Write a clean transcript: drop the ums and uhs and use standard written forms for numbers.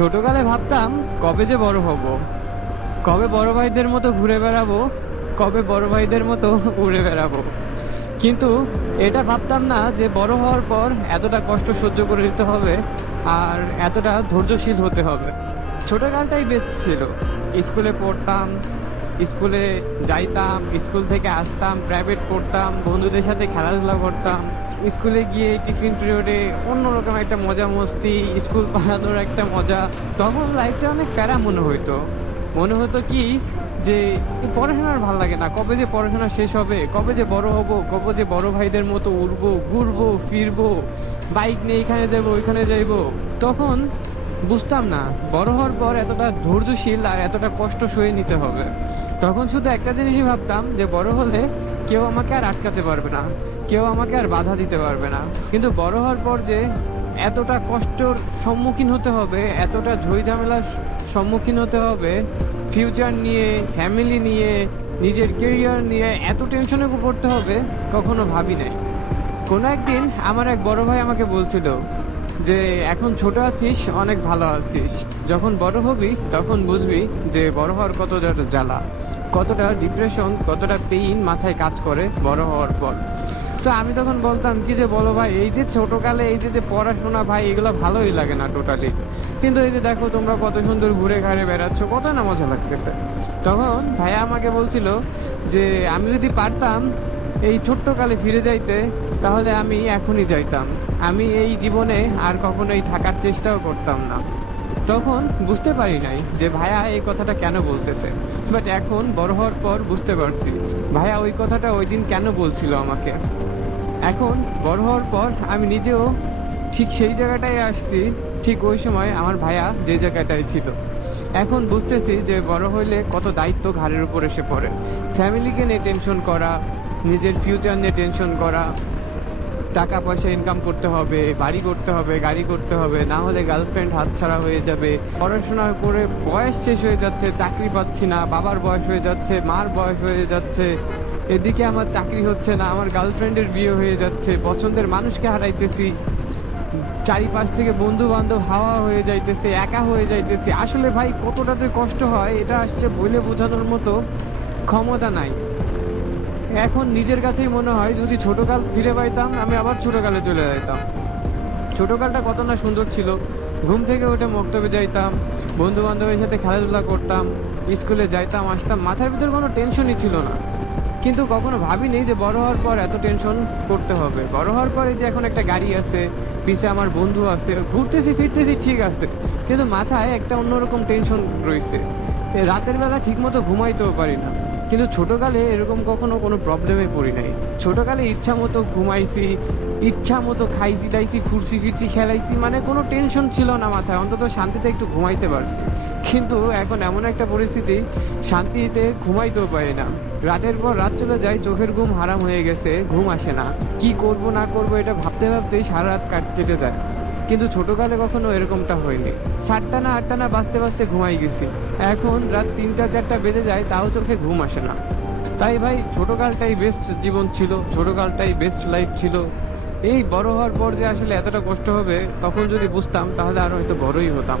ছোটকালে ভাবতাম কবে যে বড় হব, কবে বড় ভাইদের মতো ঘুরে বেড়াবো, কবে বড় ভাইদের মতো উড়ে বেড়াবো। কিন্তু এটা ভাবতাম না যে বড় হওয়ার পর এতটা কষ্ট সহ্য করে নিতে হবে আর এতটা ধৈর্যশীল হতে হবে। ছোটকালটাই বেস্ট ছিল। স্কুলে পড়তাম, স্কুলে যাইতাম, স্কুল থেকে আসতাম, প্রাইভেট পড়তাম, বন্ধুদের সাথে খেলাধুলা করতাম। স্কুলে গিয়ে টিফিন পিরিয়ডে অন্যরকম একটা মজা মস্তি, স্কুল পালানোর একটা মজা। তখন লাইফটা অনেক প্যারা মনে হতো কি যে এই পড়াশোনার ভালো লাগে না, কবে যে পড়াশোনা শেষ হবে, কবে যে বড় হব, কবে যে বড় ভাইদের মতো উড়বো, ঘুরবো ফিরবো, বাইক নিয়ে এখানে যাবো ওইখানে যাইবো। তখন বুঝতাম না বড় হওয়ার পর এতটা ধৈর্যশীল আর এতটা কষ্ট সয়ে নিতে হবে। তখন শুধু একটা জিনিসই ভাবতাম যে বড় হলে কেউ আমাকে আর আটকাতে পারবে না, কেউ আমাকে আর বাধা দিতে পারবে না। কিন্তু বড় হওয়ার পর যে এতটা কষ্টর সম্মুখীন হতে হবে, এতটা ঝই ঝামেলার সম্মুখীন হতে হবে, ফিউচার নিয়ে, ফ্যামিলি নিয়ে, নিজের কেরিয়ার নিয়ে এত টেনশনে পড়তে হবে, কখনো ভাবি নাই। কোনো একদিন আমার এক বড় ভাই আমাকে বলছিল যে এখন ছোট আছিস, অনেক ভালো আছিস, যখন বড় হবি তখন বুঝবি যে বড় হওয়ার কতটা জ্বালা, কতটা ডিপ্রেশন, কতটা পেইন মাথায় কাজ করে বড় হওয়ার পর। তো আমি তখন বলতাম কি যে বলো ভাই, এই যে ছোটকালে এই যে পড়াশোনা ভাই, এগুলো ভালোই লাগে না টোটালি, কিন্তু এই যে দেখো তোমরা কত সুন্দর ঘুরে ঘাড়ে বেড়াচ্ছ, কত না মজা লাগতেছে। তখন ভাইয়া আমাকে বলছিল যে আমি যদি পারতাম এই ছোট্টকালে ফিরে যাইতে, তাহলে আমি এখনই যাইতাম, আমি এই জীবনে আর কখনোই থাকার চেষ্টাও করতাম না। তখন বুঝতে পারি নাই যে ভাইয়া এই কথাটা কেন বলতেছে, বাট এখন বড় হওয়ার পর বুঝতে পারছি ভাইয়া ওই কথাটা ওই দিন কেন বলছিল আমাকে। এখন বড় হওয়ার পর আমি নিজেও ঠিক সেই জায়গাটায় আসছি, ঠিক ওই সময় আমার ভাইয়া যে জায়গাটায় ছিল। এখন বুঝতেছি যে বড় হইলে কত দায়িত্ব ঘাড়ের উপর এসে পড়ে। ফ্যামিলিকে নিয়ে টেনশন করা, নিজের ফিউচার নিয়ে টেনশন করা, টাকা পয়সা ইনকাম করতে হবে, বাড়ি করতে হবে, গাড়ি করতে হবে, না হলে গার্লফ্রেন্ড হাতছাড়া হয়ে যাবে। পড়াশোনা করে বয়স শেষ হয়ে যাচ্ছে, চাকরি পাচ্ছি না, বাবার বয়স হয়ে যাচ্ছে, মার বয়স হয়ে যাচ্ছে, এদিকে আমার চাকরি হচ্ছে না, আমার গার্লফ্রেন্ডের বিয়ে হয়ে যাচ্ছে, পছন্দের মানুষকে হারাইতেছি, চারিপাশ থেকে বন্ধু বান্ধব হাওয়া হয়ে যাইতেছে, একা হয়ে যাইতেছে। আসলে ভাই কতটা যে কষ্ট হয় এটা আসলে বলে বোঝানোর মতো ক্ষমতা নাই। এখন নিজের কাছেই মনে হয় যদি ছোটকাল ফিরে পাইতাম, আমি আবার ছোটকালে চলে যেতাম। ছোটকালটা কত না সুন্দর ছিল। ঘুম থেকে উঠে মক্তবে যাইতাম, বন্ধু বান্ধবের সাথে খেলাধুলা করতাম, স্কুলে যাইতাম আসতাম, মাথার ভিতর কোনো টেনশনই ছিল না। কিন্তু কখনো ভাবিনি যে বড় হওয়ার পর এত টেনশন করতে হবে। বড় হওয়ার পরে যে এখন একটা গাড়ি আছে, পিছে আমার বন্ধু আছে, ঘুরতেছি ফিরতেছি ঠিক আছে, কিন্তু মাথায় একটা অন্যরকম টেনশন রয়েছে। রাতের বেলা ঠিক মতো ঘুমাইতেও পারি না। কিন্তু ছোটকালে এরকম কখনো কোনো প্রবলেমে পড়ি নাই। ছোটকালে ইচ্ছা মতো ঘুমাইছি, ইচ্ছা মতো খাইছি দাইছি, ঘুরছি ফিরছি, খেলাইছি, মানে কোনো টেনশন ছিল না মাথায়, অন্তত শান্তিতে একটু ঘুমাইতে পারছি। কিন্তু এখন এমন একটা পরিস্থিতি, শান্তিতে ঘুমাইতেও পারি না। রাতের পর রাত চলে যায়, চোখের ঘুম হারাম হয়ে গেছে, ঘুম আসে না, কি করব না করব এটা ভাবতে ভাবতেই সারা রাত কেটে যায়। কিন্তু ছোটকালে কখনো এরকমটা হয়নি। 7টা না 8টা না বাজতে বাজতে ঘুমাই গেছি, এখন রাত 3টা 4টা বেজে যায়, তাও চোখে ঘুম আসে না। তাই ভাই ছোটকালটাই বেস্ট জীবন ছিল, ছোটকালটাই বেস্ট লাইফ ছিল। এই বড় হওয়ার পর যে আসলে এতটা কষ্ট হবে, তখন যদি বুঝতাম তাহলে আরো হয়তো বড়ই হতাম।